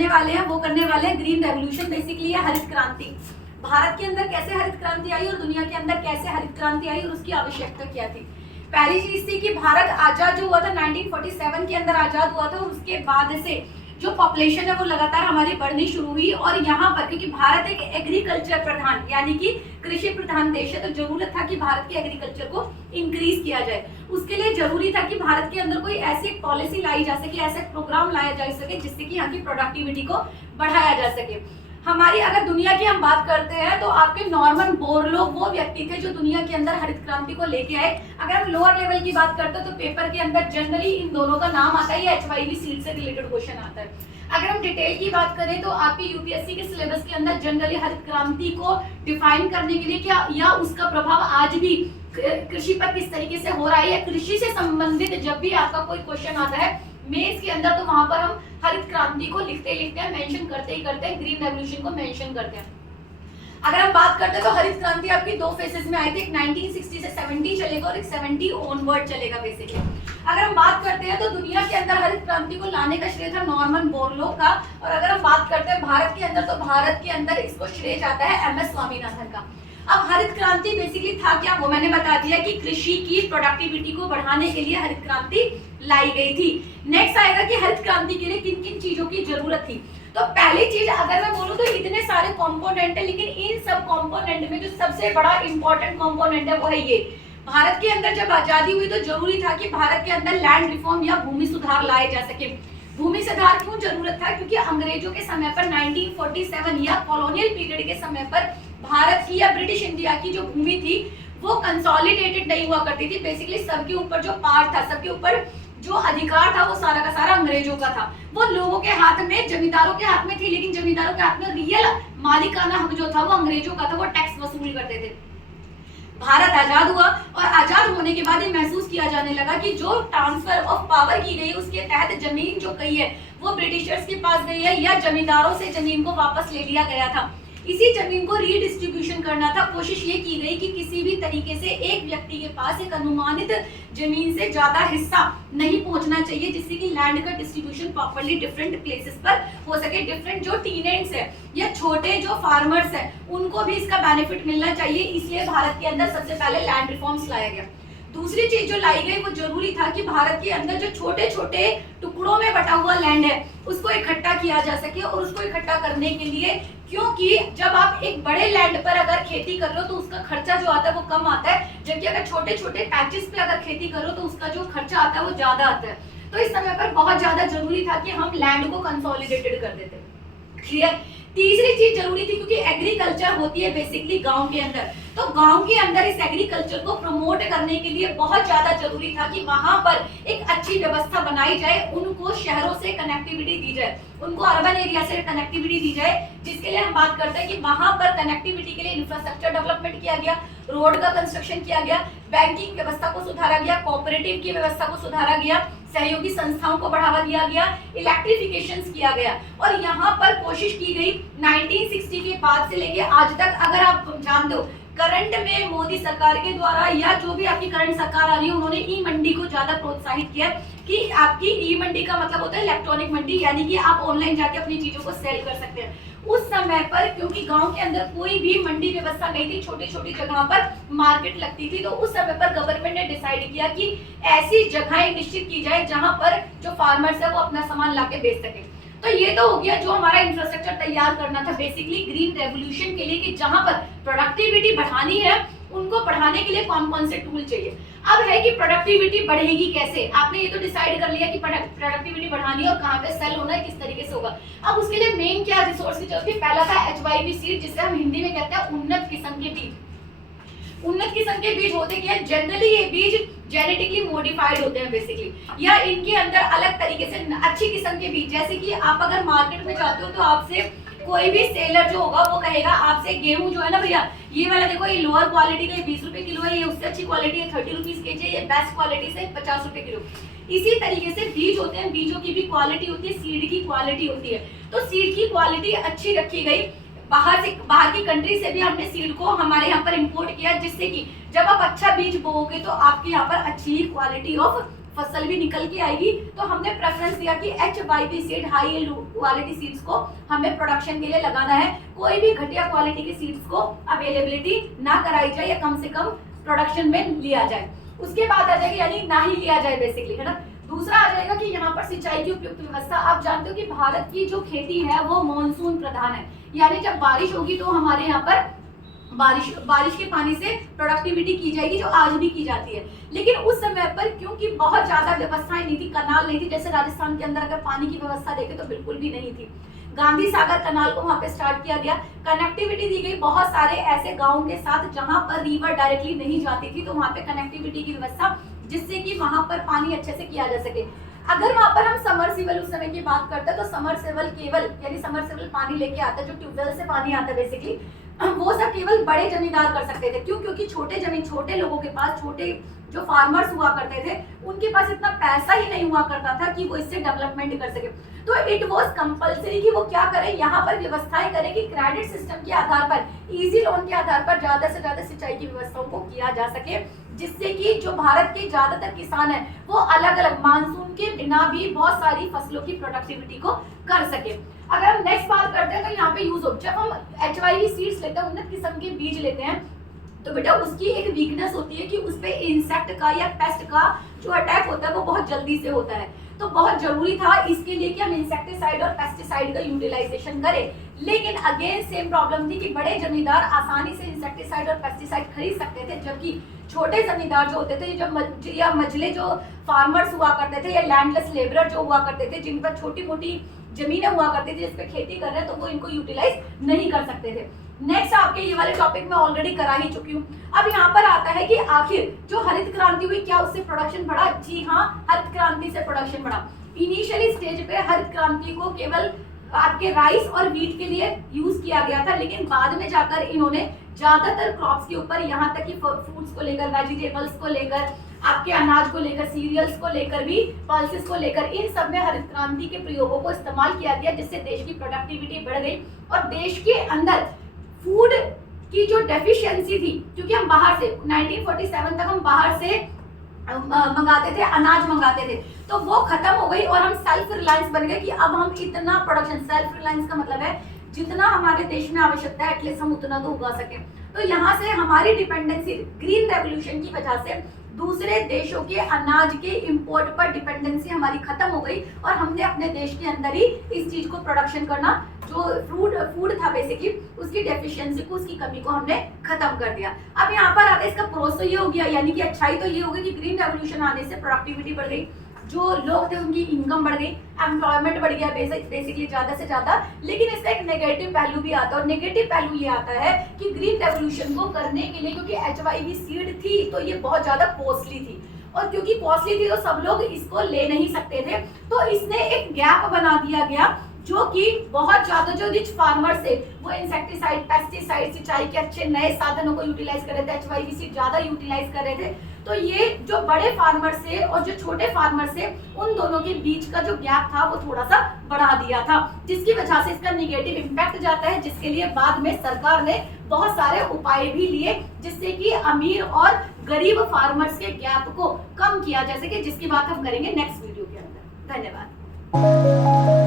करने वाले हैं वो करने वाले हैं ग्रीन रेवोल्यूशन, बेसिकली है हरित क्रांति। भारत के अंदर कैसे हरित क्रांति आई और दुनिया के अंदर कैसे हरित क्रांति आई और उसकी आवश्यकता क्या थी। पहली चीज थी कि भारत आजाद जो हुआ था 1947 के अंदर आजाद हुआ था, और उसके बाद से जो पॉपुलेशन है वो लगातार हमारी बढ़नी शुरू हुई। और यहाँ पर क्योंकि भारत एक एग्रीकल्चर प्रधान यानी कि कृषि प्रधान देश है, तो जरूरत था कि भारत के एग्रीकल्चर को इंक्रीज किया जाए। उसके लिए जरूरी था कि भारत के अंदर कोई ऐसी पॉलिसी लाई जा सके, ऐसे प्रोग्राम लाया जा सके जिससे कि यहाँ की प्रोडक्टिविटी को बढ़ाया जा सके। हमारी अगर दुनिया की हम बात करते हैं तो आपके नॉर्मन बोरलो वो व्यक्ति थे जो दुनिया के अंदर हरित क्रांति को लेके आए। अगर हम लोअर लेवल की बात करते हैं तो पेपर के अंदर जनरली इन दोनों का नाम आता है, या HYV सीड से रिलेटेड क्वेश्चन आता है। अगर हम डिटेल की बात करें तो आपके यूपीएससी के सिलेबस के अंदर जनरली हरित क्रांति को डिफाइन करने के लिए क्या या उसका प्रभाव आज भी कृषि पर किस तरीके से हो रहा है, या कृषि से संबंधित जब भी आपका कोई क्वेश्चन आता है मेंस के अंदर, तो वहां पर हम हरित क्रांति को लिखते हैं, मेंशन करते ही करते हैं, ग्रीन रेवोल्यूशन को मेंशन करते हैं। अगर हम बात करते हैं तो हरित क्रांति आपकी दो फेजेस में आई थी, एक 1960 से 70 चलेगा और एक 70 ऑनवर्ड चलेगा बेसिकली। अगर हम बात करते हैं तो दुनिया के अंदर हरित क्रांति को लाने का श्रेय था नॉर्मन बोरलो का, और अगर हम बात करते हैं भारत के अंदर तो भारत के अंदर इसको श्रेय जाता है MS स्वामीनाथन का। अब हरित क्रांति बेसिकली था क्या, वो मैंने बता दिया कि कृषि की प्रोडक्टिविटी को बढ़ाने के लिए हरित क्रांति लाई गई थी। नेक्स्ट आएगा कि हरित क्रांति के लिए किन किन चीजों की जरूरत थी। तो पहली चीज अगर मैं बोलूं तो इतने सारे कंपोनेंट है, लेकिन इन सब कंपोनेंट में जो सबसे बड़ा इंपॉर्टेंट कंपोनेंट है वो है ये। भारत के अंदर जब आजादी हुई तो जरूरी था कि भारत के अंदर लैंड रिफॉर्म या भूमि सुधार लाए जा सके। भूमि सुधार क्यों जरूरत था, क्योंकि अंग्रेजों के समय पर 1947 या कॉलोनियल पीरियड के समय पर भारत की या ब्रिटिश इंडिया की जो भूमि थी वो कंसोलिडेटेड नहीं हुआ करती थी। बेसिकली सबके ऊपर जो पार्ट था, सबके ऊपर जो अधिकार था वो सारा का सारा अंग्रेजों का था। वो लोगों के हाथ में, जमींदारों के हाथ में थी, लेकिन जमींदारों के हाथ में रियल मालिकाना हक जो था वो अंग्रेजों का था, वो टैक्स वसूल करते थे। भारत आजाद हुआ और आजाद होने के बाद ये महसूस किया जाने लगा कि जो ट्रांसफर ऑफ पावर की गई उसके तहत जमीन जो कही है वो ब्रिटिशर्स के पास गई है, या जमींदारों से जमीन को वापस ले लिया गया था। इसी जमीन को रीडिस्ट्रीब्यूशन करना था। कोशिश ये की गई कि किसी भी तरीके से एक व्यक्ति के पास एक अनुमानित जमीन से ज्यादा हिस्सा नहीं पहुंचना चाहिए, जिससे कि लैंड का डिस्ट्रीब्यूशन प्रॉपर्ली डिफरेंट प्लेसेस पर हो सके। डिफरेंट जो टीनेंट्स है या छोटे जो फार्मर्स है उनको भी इसका बेनिफिट मिलना चाहिए, इसलिए भारत के अंदर सबसे पहले लैंड रिफॉर्म्स लाया गया। दूसरी चीज जो लाई गई वो जरूरी था कि भारत के अंदर जो छोटे छोटे टुकड़ों में बटा हुआ लैंड है उसको इकट्ठा किया जा सके। और उसको इकट्ठा करने के लिए, क्योंकि जब आप एक बड़े लैंड पर अगर खेती कर रहे हो तो उसका खर्चा जो आता है वो कम आता है, जबकि अगर छोटे छोटे पैचेस पे अगर खेती करो तो उसका जो खर्चा आता है वो ज्यादा आता है। तो इस समय पर बहुत ज्यादा जरूरी था कि हम लैंड को कंसोलिडेटेड कर देते। क्लियर। तीसरी चीज जरूरी थी क्योंकि एग्रीकल्चर होती है बेसिकली गांव के अंदर, तो गांव के अंदर इस एग्रीकल्चर को प्रमोट करने के लिए बहुत ज्यादा जरूरी था कि वहां पर एक अच्छी व्यवस्था बनाई जाए, उनको शहरों से कनेक्टिविटी दी जाए, उनको अर्बन एरिया से कनेक्टिविटी दी जाए। जिसके लिए हम बात करते हैं कि वहां पर कनेक्टिविटी के लिए इंफ्रास्ट्रक्चर डेवलपमेंट किया गया, रोड का कंस्ट्रक्शन किया गया, बैंकिंग व्यवस्था को सुधारा गया, कोऑपरेटिव की व्यवस्था को सुधारा गया, सहयोगी संस्थाओं को बढ़ावा दिया गया, इलेक्ट्रिफिकेशन किया गया। और यहाँ पर कोशिश की गई 1960 के बाद से लेके आज तक, अगर आप जानते हो करंट में मोदी सरकार के द्वारा या जो भी आपकी करंट सरकार आ रही है उन्होंने ई मंडी को ज्यादा प्रोत्साहित किया कि आपकी ई मंडी का मतलब होता है इलेक्ट्रॉनिक मंडी, यानी कि आप ऑनलाइन जाके अपनी चीजों को सेल कर सकते हैं। उस समय पर क्योंकि गांव के अंदर कोई भी मंडी व्यवस्था नहीं थी, छोटी छोटी जगह पर मार्केट लगती थी, तो उस समय पर गवर्नमेंट ने डिसाइड किया कि ऐसी जगहें निश्चित की जाए जहां पर जो फार्मर्स है वो अपना सामान लाके बेच सके। तो ये तो हो गया जो हमारा इंफ्रास्ट्रक्चर तैयार करना था बेसिकली ग्रीन रेवोल्यूशन के लिए, कि जहां पर प्रोडक्टिविटी बढ़ानी है उनको बढ़ाने के लिए कौन कौन से टूल चाहिए। अब है कि प्रोडक्टिविटी बढ़ेगी कैसे, आपने ये तो डिसाइड कर लिया कि प्रोडक्टिविटी बढ़ानी है और कहाँ पे सेल होना है, किस तरीके से होगा। अब उसके लिए मेन क्या रिसोर्स की जरूरत है, पहला था HYV सीड, जिसे हम हिंदी में कहते हैं उन्नत किस्म के बीज। उन्नत किस्म के बीज होते क्या है, जनरली ये बीज जेनेटिकली मॉडिफाइड होते हैं बेसिकली, या इनके अंदर अलग तरीके से अच्छी किस्म के बीज, जैसे कि आप अगर मार्केट में जाते हो तो आपसे कोई भी सेलर जो होगा वो कहेगा आपसे गेहूं जो है ना भैया ये वाला देखो ये लोअर क्वालिटी का 20 रुपए किलो है, ये उससे अच्छी क्वालिटी है 30 रुपीज केजी है, ये बेस्ट क्वालिटी से 50 रुपए किलो। इसी तरीके से बीज होते हैं, बीजों की भी क्वालिटी होती है, सीड की क्वालिटी होती है। तो सीड की क्वालिटी अच्छी रखी गई, बाहर की कंट्री से भी हमने सीड को हमारे यहाँ पर इंपोर्ट किया, जिससे कि जब आप अच्छा बीज बोओगे तो आपके यहाँ पर अच्छी क्वालिटी ऑफ फसल भी निकल के आएगी। तो हमने प्रेफरेंस दिया कि HYP seed, high yield quality seeds को हमें प्रोडक्शन के लिए लगाना है। कोई भी घटिया क्वालिटी के सीड्स को अवेलेबिलिटी ना कराई जाए या कम से कम प्रोडक्शन में लिया जाए। उसके बाद आ जाएगी यानी ना ही लिया जाए बेसिकली, है ना। दूसरा आ जाएगा कि यहाँ पर सिंचाई की उपयुक्त व्यवस्था। आप जानते हो कि भारत की जो खेती है वो मॉनसून प्रधान है, यानी जब बारिश होगी तो हमारे यहाँ पर बारिश के पानी से प्रोडक्टिविटी की जाएगी, जो आज भी की जाती है। लेकिन उस समय पर क्योंकि बहुत ज्यादा व्यवस्थाएं नहीं थी, कनाल नहीं थी, जैसे राजस्थान के अंदर अगर पानी की व्यवस्था देखें तो बिल्कुल भी नहीं थी। गांधी सागर कनाल को वहां पे स्टार्ट किया गया, कनेक्टिविटी दी गई बहुत सारे ऐसे गाँव के साथ जहां पर रिवर डायरेक्टली नहीं जाती थी, तो वहां पे कनेक्टिविटी की व्यवस्था, जिससे कि वहां पर पानी अच्छे से किया जा सके। अगर वहां पर हम समरसेबल उस समय की बात करते हैं तो समरसेबल केवल यानी समरसेबल पानी लेके आता है, जो ट्यूबवेल से पानी आता है बेसिकली, वो सब केवल बड़े जमींदार कर सकते थे। क्यों? क्योंकि छोटे लोगों के पास, छोटे जो फार्मर्स हुआ करते थे, उनके पास इतना पैसा ही नहीं हुआ करता था कि वो इससे डेवलपमेंट कर सके। तो इट वाज कंपलसरी कि वो क्या करें, यहाँ पर व्यवस्थाएं करें कि क्रेडिट सिस्टम के आधार पर, इजी लोन के आधार पर ज्यादा से ज्यादा सिंचाई की व्यवस्थाओं को किया जा सके, जिससे कि जो भारत के ज्यादातर किसान है वो अलग अलग मानसून के बिना भी बहुत सारी फसलों की प्रोडक्टिविटी को कर सके। अगर हम नेक्स्ट बात करते हैं तो यहाँ पे यूज हो, जब हम HYV सीड्स लेते हैं, उन्नत किस्म के बीज लेते हैं, तो बेटा उसकी एक वीकनेस होती है कि उस पे इंसेक्ट का या पेस्ट का जो अटैक होता है वो बहुत जल्दी से होता है। तो बहुत जरूरी था इसके लिए कि हम इंसेक्टिसाइड और पेस्टिसाइड का यूटिलाइजेशन करें। लेकिन अगेन सेम प्रॉब्लम थी कि बड़े जमींदार आसानी से इंसेक्टिसाइड और पेस्टिसाइड खरीद सकते थे, जबकि छोटे जमींदार जो होते थे, जो या मझले जो फार्मर्स हुआ करते थे या लैंडलेस लेबरर जो हुआ करते थे, जिन पर छोटी मोटी जमीनें हुआ करती थी जिसपे खेती कर रहे हैं, तो वो इनको यूटिलाइज नहीं कर सकते थे। नेक्स्ट आपके ये वाले टॉपिक में ऑलरेडी करा ही चुकी हूँ। अब यहाँ पर आता है कि आखिर जो हरित क्रांति हुई, क्या उससे प्रोडक्शन बढ़ा? जी हाँ, हरित क्रांति से प्रोडक्शन बढ़ा। इनिशियली स्टेज पे हरित क्रांति को केवल आपके राइस और व्हीट के लिए यूज किया गया था, लेकिन बाद में जाकर इन्होंने ज्यादातर क्रॉप्स के ऊपर, यहाँ तक कि फ्रूट्स को लेकर, वेजिटेबल्स को लेकर, आपके अनाज को लेकर, सीरियल्स को लेकर भी, पल्सेस को लेकर, इन सब में हरित क्रांति के प्रयोगों को इस्तेमाल किया गया, जिससे देश की प्रोडक्टिविटी बढ़ गई और देश के अंदर फूड की जो डेफिशिएंसी थी, क्योंकि हम बाहर से 1947 तक हम बाहर से मंगाते थे, अनाज मंगाते थे, तो वो खत्म हो गई और हम सेल्फ रिलायंस बन गए कि अब हम इतना प्रोडक्शन, सेल्फ रिलायंस का मतलब है जितना हमारे देश में आवश्यकता है एटलीस्ट हम उतना तो उगा सके। तो यहाँ से हमारी डिपेंडेंसी ग्रीन रेवोल्यूशन की वजह से दूसरे देशों के अनाज के इंपोर्ट पर डिपेंडेंसी हमारी खत्म हो गई और हमने अपने देश के अंदर ही इस चीज को प्रोडक्शन करना, जो फूड था बेसिकली, उसकी डेफिशिएंसी को, उसकी कमी को हमने खत्म कर दिया। अब यहाँ पर आता है इसका प्रोस तो ये हो गया, यानी कि अच्छाई तो ये हो गई कि ग्रीन रेवोल्यूशन आने से प्रोडक्टिविटी बढ़ गई, जो लोग थे उनकी इनकम बढ़ गई, एम्प्लॉयमेंट बढ़ गया बेसिकली ज्यादा से ज्यादा। लेकिन इसका एक नेगेटिव पहलू भी आता है और नेगेटिव पहलू ये आता है कि ग्रीन रेवोल्यूशन को करने के लिए, क्योंकि HYV सीड थी तो ये बहुत ज्यादा कॉस्टली थी, और क्योंकि कॉस्टली थी तो सब लोग इसको ले नहीं सकते थे, तो इसने एक गैप बना दिया गया, जो कि बहुत ज्यादा जो रिच फार्मर्स थे वो इंसेक्टिसाइड, पेस्टिसाइड, सिंचाई के अच्छे नए साधनों को यूटिलाइज कर रहे थे, HYV सीड ज्यादा यूटिलाइज कर रहे थे। तो ये जो बड़े फार्मर्स थे और जो छोटे फार्मर्स थे, उन दोनों के बीच का जो गैप था वो थोड़ा सा बढ़ा दिया था, जिसकी वजह से इसका नेगेटिव इम्पैक्ट जाता है, जिसके लिए बाद में सरकार ने बहुत सारे उपाय भी लिए, जिससे कि अमीर और गरीब फार्मर्स के गैप को कम किया जा सके, जिसकी बात हम करेंगे नेक्स्ट वीडियो के अंदर। धन्यवाद।